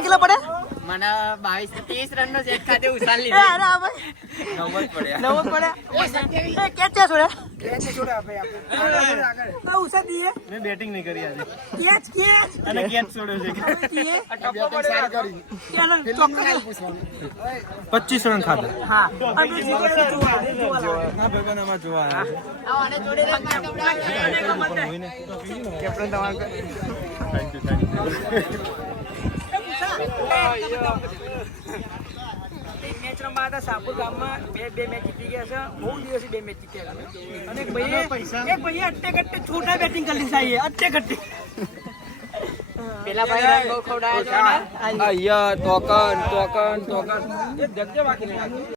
કેટલા પડે? મને 22-30 રન નો સેટ ખાતે ઉછાળ લીધો. 90 પડ્યા. કેચ છે છોડ્યા? મેં બેટિંગ નહીં કરી આજે કેચ અને કેચ છોડ્યો છે 25 રન ખાધા. હા ભાઈબંધમાં જોવા આને જોડે કેપ્ટન તમારે મેચ રમવા હતા સાપુર ગામમાં બે મેચ જીતી ગયા છે. બહુ દિવસ 2 મેચ જીત્યા અને એક ભાઈએ અટ્ટે કટ્ટે છોટા બેટિંગ કરી લીધી છે. અટ્ટે કટ્ટે પેલા ભાઈ રન બહુ ખવડાયા છે ને. અહીંયા ટોકન એ જગ્યા બાકી નહીં.